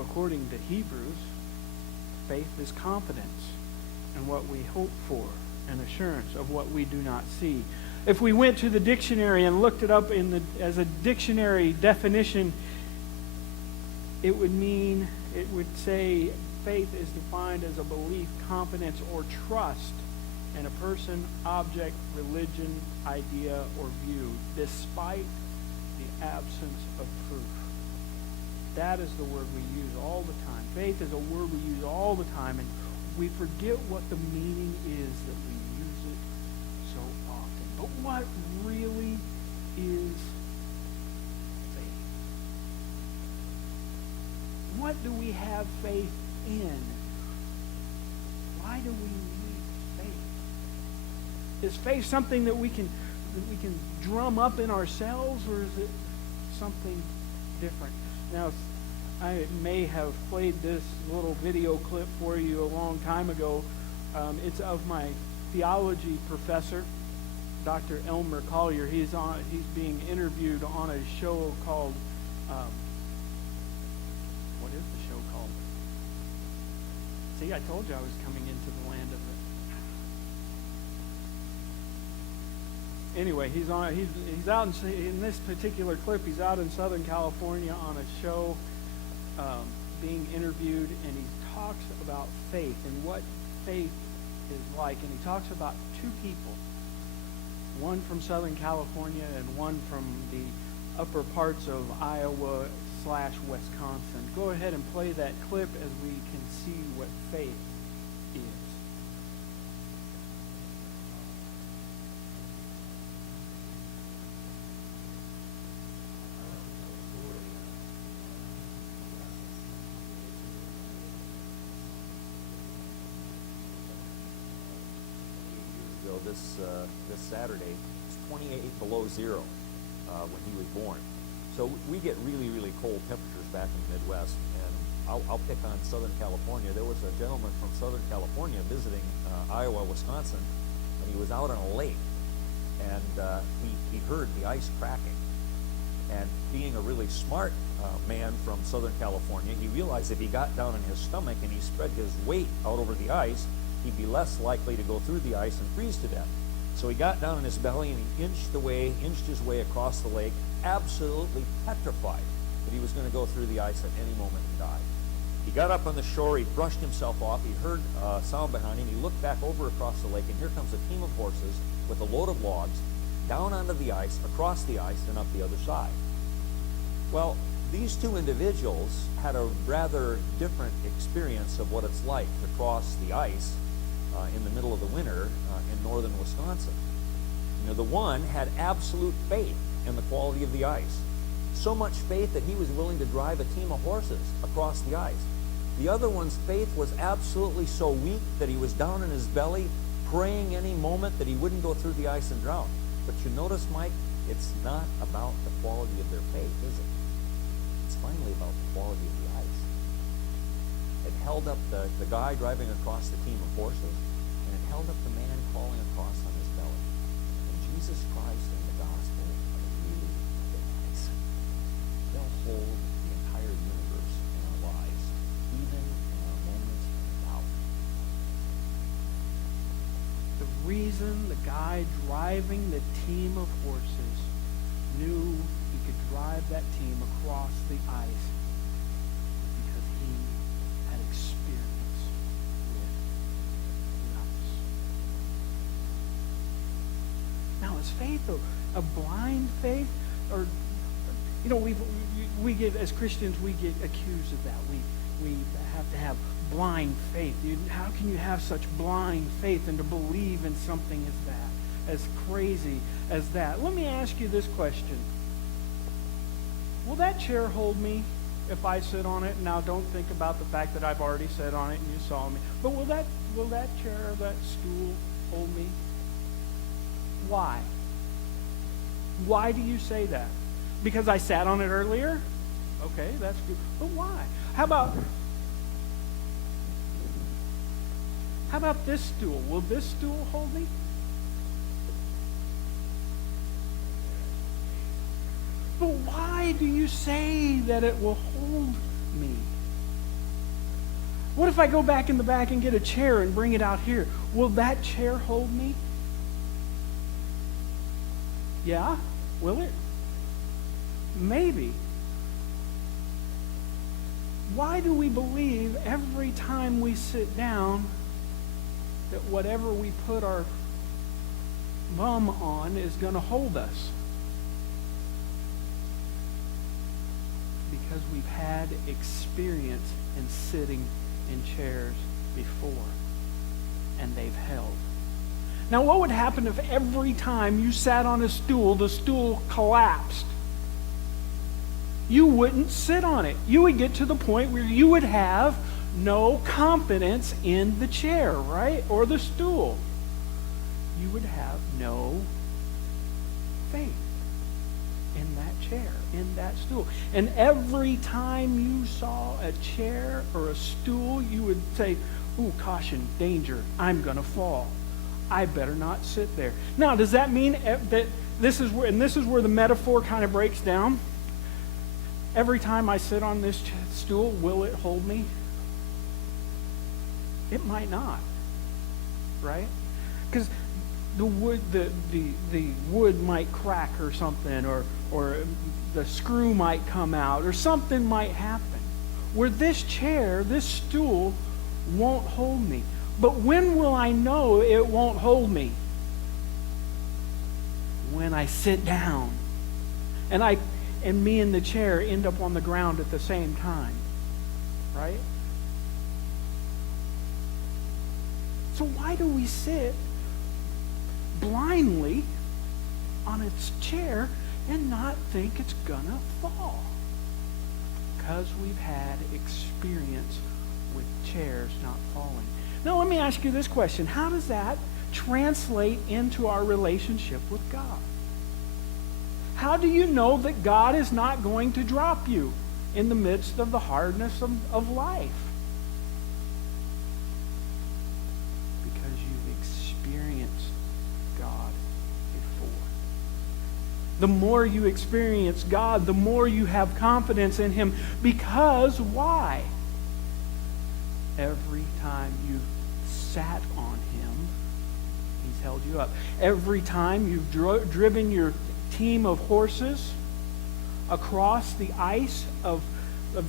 Well, according to Hebrews, faith is confidence in what we hope for and assurance of what we do not see. If we went to the dictionary and looked it up as a dictionary definition, it would say faith is defined as a belief, confidence, or trust in a person, object, religion, idea, or view, despite the absence of proof. That is the word we use all the time. Faith is a word we use all the time, and we forget what the meaning is that we use it so often. But what really is faith? What do we have faith in? Why do we need faith? Is faith something that we can drum up in ourselves, or is it something different? Now, I may have played this little video clip for you a long time ago. It's of my theology professor, Dr. Elmer Collier. He's being interviewed on a show called, what is the show called? See, I told you I was coming into the land of it. Anyway, he's out in this particular clip. He's out in Southern California on a show, being interviewed, and he talks about faith and what faith is like. And he talks about two people, one from Southern California and one from the upper parts of Iowa / Wisconsin. Go ahead and play that clip as we can see what faith is. This Saturday, it's 28 below zero when he was born. So we get really, really cold temperatures back in the Midwest, and I'll pick on Southern California. There was a gentleman from Southern California visiting Iowa, Wisconsin, and he was out on a lake, and he heard the ice cracking. And being a really smart man from Southern California, he realized if he got down on his stomach and he spread his weight out over the ice, he'd be less likely to go through the ice and freeze to death. So he got down on his belly and he inched his way across the lake, absolutely petrified that he was going to go through the ice at any moment and die. He got up on the shore, he brushed himself off, he heard a sound behind him, he looked back over across the lake, and here comes a team of horses with a load of logs down onto the ice, across the ice, and up the other side. Well, these two individuals had a rather different experience of what it's like to cross the ice in the middle of the winter in northern Wisconsin. You know, the one had absolute faith in the quality of the ice. So much faith that he was willing to drive a team of horses across the ice. The other one's faith was absolutely so weak that he was down in his belly, praying any moment that he wouldn't go through the ice and drown. But you notice, Mike, it's not about the quality of their faith, is it? It's finally about the quality of the ice. It held up the guy driving across the team of horses, and it held up the man crawling across on his belly. And Jesus Christ and the gospel are really the ice. They'll hold the entire universe in our lives, even in our moments of doubt. The reason the guy driving the team of horses knew he could drive that team across the ice because he had experience with the ice. Now, is faith a blind faith? Or, you know, we get, as Christians, we get accused of that. We have to have blind faith. How can you have such blind faith and to believe in something as that, as crazy as that? Let me ask you this question. Will that chair hold me if I sit on it? Now, don't think about the fact that I've already sat on it and you saw me. But will that chair or that stool hold me? Why? Why do you say that? Because I sat on it earlier? Okay, that's good. But why? How about this stool? Will this stool hold me? But why do you say that it will hold me? What if I go back in the back and get a chair and bring it out here? Will that chair hold me? Yeah? Will it? Maybe. Why do we believe every time we sit down that whatever we put our bum on is going to hold us? Because we've had experience in sitting in chairs before, and they've held. Now, what would happen if every time you sat on a stool, the stool collapsed? You wouldn't sit on it. You would get to the point where you would have no confidence in the chair, right? Or the stool. You would have no faith in that chair, in that stool. And every time you saw a chair or a stool, you would say, ooh, caution, danger, I'm going to fall. I better not sit there. Now, does that mean that this is where the metaphor kind of breaks down? Every time I sit on this stool, will it hold me? It might not, right? Because the wood might crack or something, or the screw might come out, or something might happen. Where this chair, this stool, won't hold me. But when will I know it won't hold me? When I sit down. And me and the chair end up on the ground at the same time. Right? So why do we sit blindly on its chair and not think it's gonna fall? Because we've had experience with chairs not falling. Now let me ask you this question. How does that translate into our relationship with God? How do you know that God is not going to drop you in the midst of the hardness of life? Because you've experienced God before. The more you experience God, the more you have confidence in Him. Because why? Every time you've sat on Him, He's held you up. Every time you've driven your team of horses across the ice of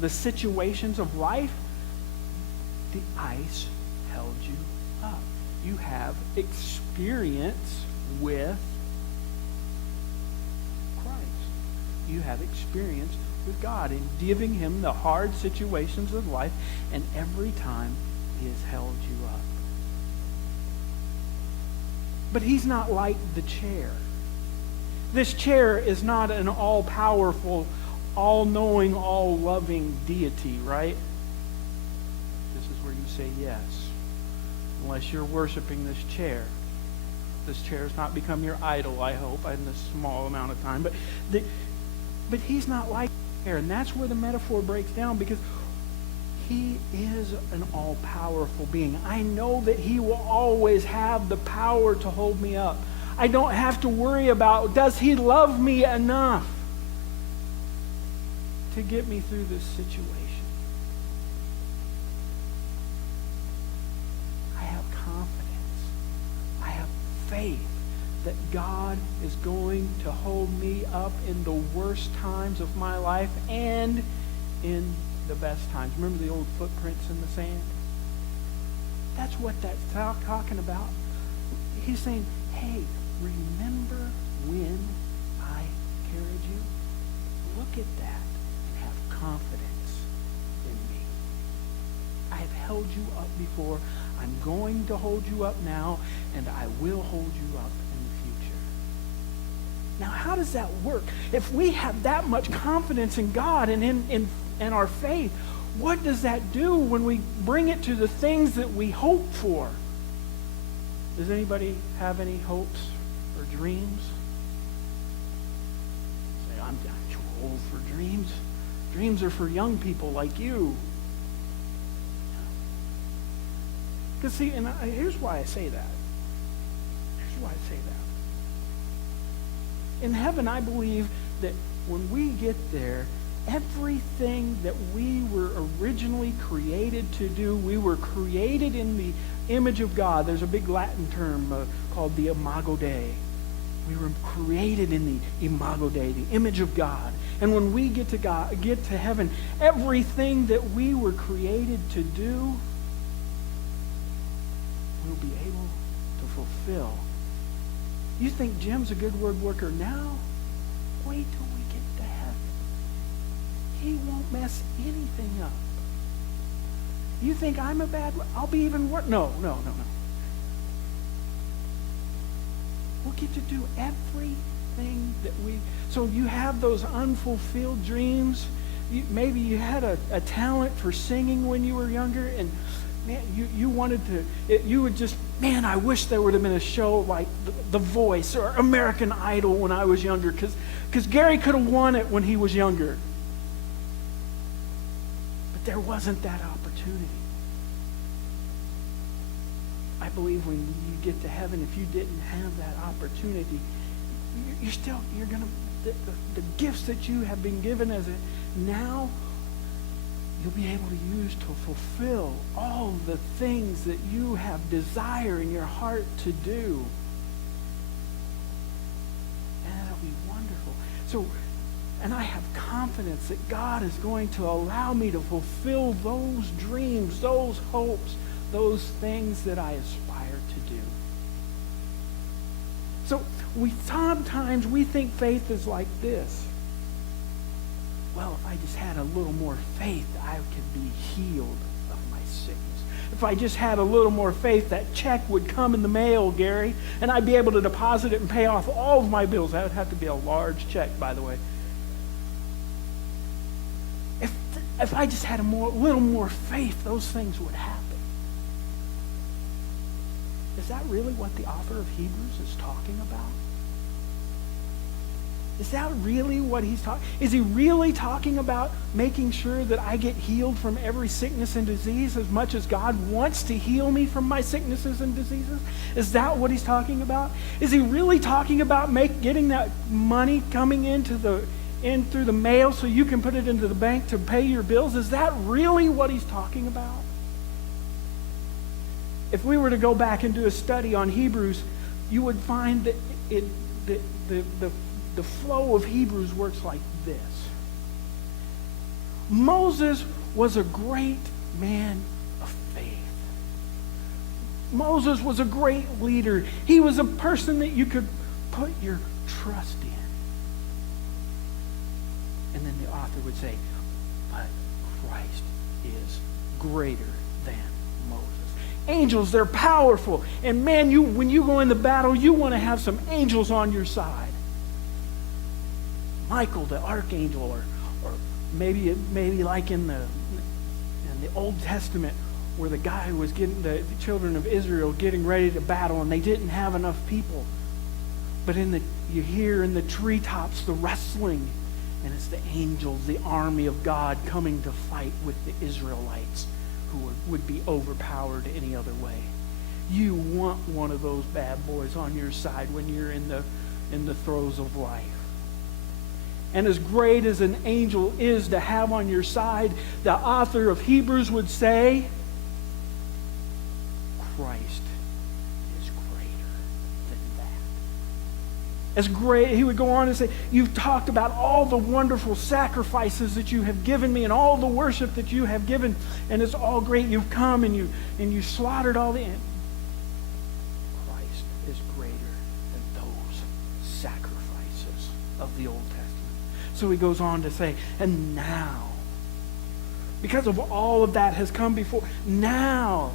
the situations of life, the ice held you up. You have experience with Christ. You have experience with God in giving Him the hard situations of life, and every time He has held you up. But He's not like the chair. This chair is not an all-powerful, all-knowing, all-loving deity, right? This is where you say yes. Unless you're worshiping this chair. This chair has not become your idol, I hope, in this small amount of time. But He's not like the chair. And that's where the metaphor breaks down, because He is an all-powerful being. I know that He will always have the power to hold me up. I don't have to worry about, does He love me enough to get me through this situation? I have confidence. I have faith that God is going to hold me up in the worst times of my life and in the best times. Remember the old footprints in the sand? That's what that's talking about. He's saying, hey, remember when I carried you? Look at that and have confidence in me. I have held you up before. I'm going to hold you up now, and I will hold you up in the future. Now, how does that work? If we have that much confidence in God and in our faith, what does that do when we bring it to the things that we hope for? Does anybody have any hopes or dreams? Say, I'm too old for dreams. Dreams are for young people like you. Because see, and here's why I say that. Here's why I say that. In heaven, I believe that when we get there, everything that we were originally created to do. We were created in the image of God. There's a big Latin term called the Imago Dei. We were created in the Imago Dei, the image of God. And when we get to heaven, everything that we were created to do, we'll be able to fulfill. You think Jim's a good word worker now? Wait till we get to heaven. He won't mess anything up. You think I'm a bad one? I'll be even worse. No. We'll get to do everything that we... So you have those unfulfilled dreams. Maybe you had a talent for singing when you were younger, and man, you wanted to... You would just... Man, I wish there would have been a show like The Voice or American Idol when I was younger, because Gary could have won it when he was younger. But there wasn't that opportunity. I believe when you get to heaven, if you didn't have that opportunity, you're going to... The gifts that you have been given now, you'll be able to use to fulfill all the things that you have desire in your heart to do. And that'll be wonderful. So, and I have confidence that God is going to allow me to fulfill those dreams, those hopes, those things that I aspire to do. So sometimes we think faith is like this. Well, if I just had a little more faith, I could be healed of my sickness. If I just had a little more faith, that check would come in the mail, Gary, and I'd be able to deposit it and pay off all of my bills. That would have to be a large check, by the way. If I just had a little more faith, those things would happen. Is that really what the author of Hebrews is talking about? Is that really what he's talking? Is he really talking about making sure that I get healed from every sickness and disease as much as God wants to heal me from my sicknesses and diseases? Is that what he's talking about? Is he really talking about getting that money coming in through the mail so you can put it into the bank to pay your bills? Is that really what he's talking about? If we were to go back and do a study on Hebrews, you would find that the flow of Hebrews works like this. Moses was a great man of faith. Moses was a great leader. He was a person that you could put your trust in. And then the author would say, but Christ is greater than Moses. Angels, they're powerful. And man, when you go into battle, you want to have some angels on your side. Michael, the archangel, or maybe like in the Old Testament, where the guy was getting the children of Israel getting ready to battle, and they didn't have enough people. But you hear in the treetops the rustling, and it's the angels, the army of God, coming to fight with the Israelites, who would be overpowered any other way. You want one of those bad boys on your side when you're in the throes of life. And as great as an angel is to have on your side, the author of Hebrews would say, Christ is greater than that. As great, he would go on and say, you've talked about all the wonderful sacrifices that you have given me and all the worship that you have given, and it's all great. You've come and you slaughtered all the... Christ is greater than those sacrifices of the Old Testament. So he goes on to say, and now, because of all of that has come before, now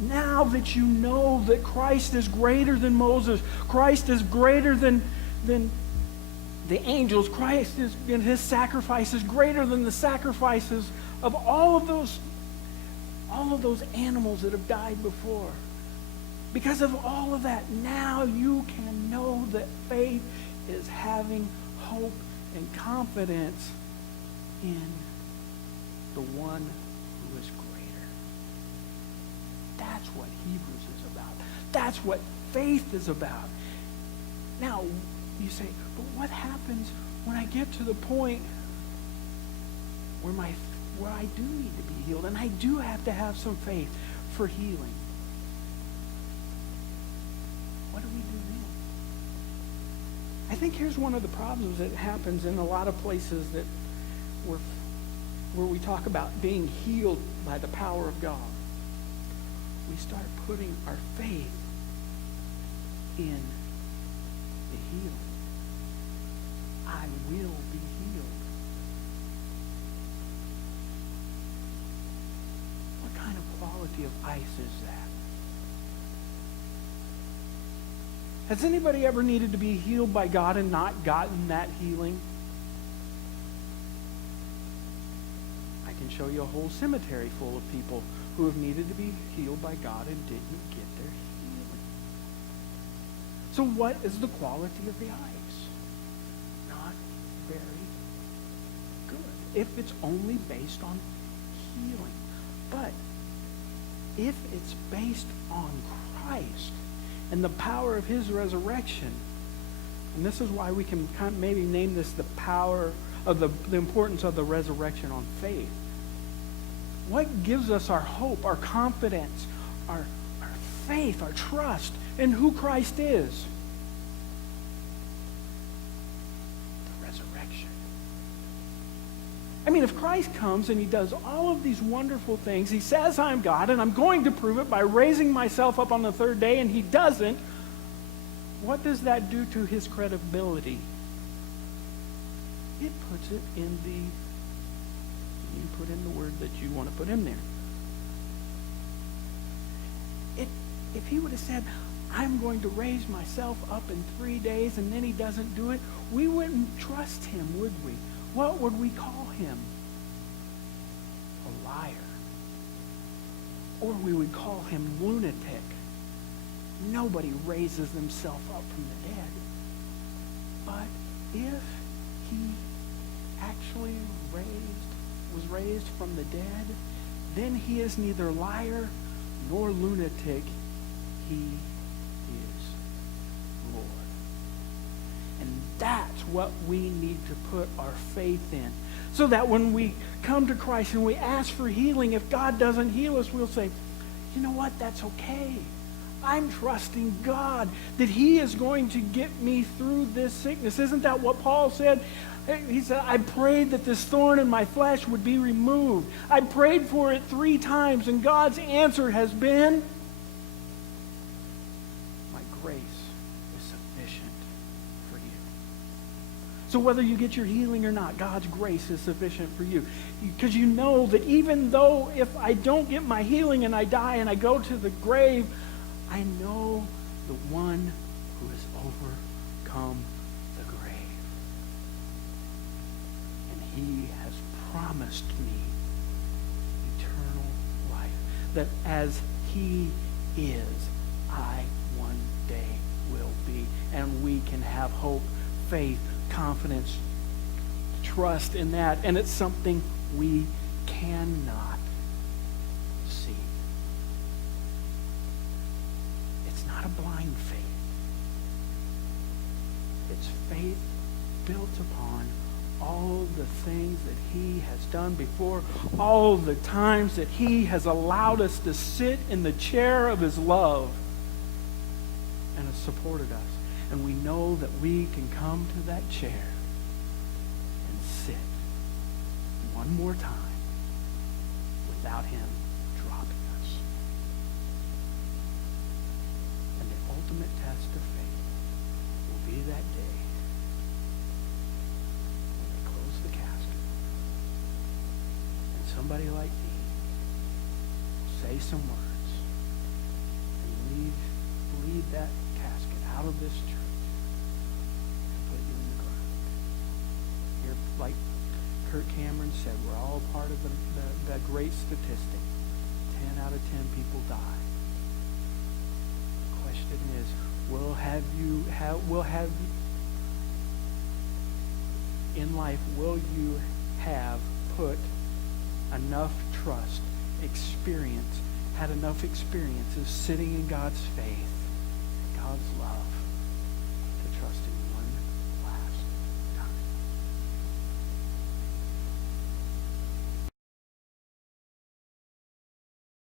that you know that Christ is greater than Moses, Christ is greater than the angels, Christ is in his sacrifice is greater than the sacrifices of all of those animals that have died before. Because of all of that, now you can know that faith is having hope and confidence in the one who is greater. That's what Hebrews is about. That's what faith is about. Now, you say, but what happens when I get to the point where I do need to be healed, and I do have to have some faith for healing. What do we do then? I think here's one of the problems that happens in a lot of places that where we talk about being healed by the power of God. We start putting our faith in the healing. I will be healed. What kind of quality of ice is that? Has anybody ever needed to be healed by God and not gotten that healing? I can show you a whole cemetery full of people who have needed to be healed by God and didn't get their healing. So what is the quality of the ice? Not very good, if it's only based on healing. But if it's based on Christ and the power of his resurrection, and this is why we can kind of maybe name this the power of the importance of the resurrection on faith. What gives us our hope, our confidence, our faith, our trust in who Christ is? The resurrection. I mean, if Christ comes and he does all of these wonderful things, he says, I'm God, and I'm going to prove it by raising myself up on the third day, and he doesn't, what does that do to his credibility? It puts it in the, you put in the word that you want to put in there. If he would have said, I'm going to raise myself up in 3 days, and then he doesn't do it, we wouldn't trust him, would we? What would we call him? A liar. Or we would call him lunatic. Nobody raises himself up from the dead. But if he actually was raised from the dead, then he is neither liar nor lunatic. He is Lord. And that's what we need to put our faith in. So that when we come to Christ and we ask for healing, if God doesn't heal us, we'll say, you know what, that's okay. I'm trusting God that he is going to get me through this sickness. Isn't that what Paul said? He said, I prayed that this thorn in my flesh would be removed. I prayed for it 3 times, and God's answer has been, my grace is sufficient for you. So whether you get your healing or not, God's grace is sufficient for you. Because you know that even though if I don't get my healing and I die and I go to the grave, I know the one who has overcome the grave. And he has promised me eternal life. That as he is, I one day will be. And we can have hope, faith, confidence, trust in that. And it's something we cannot see. It's not a blind faith. It's faith built upon all the things that he has done before, all the times that he has allowed us to sit in the chair of his love and has supported us. And we know that we can come to that chair and sit one more time without him dropping us. And the ultimate test of faith will be that day when they close the casket and somebody like me will say some words and lead that casket out of this church and put you in the ground. You're like Kurt Cameron said, we're all part of the great statistic. 10 out of 10 people die. The question is, in life, will you have put enough trust, had enough experiences sitting in God's faith, God's love,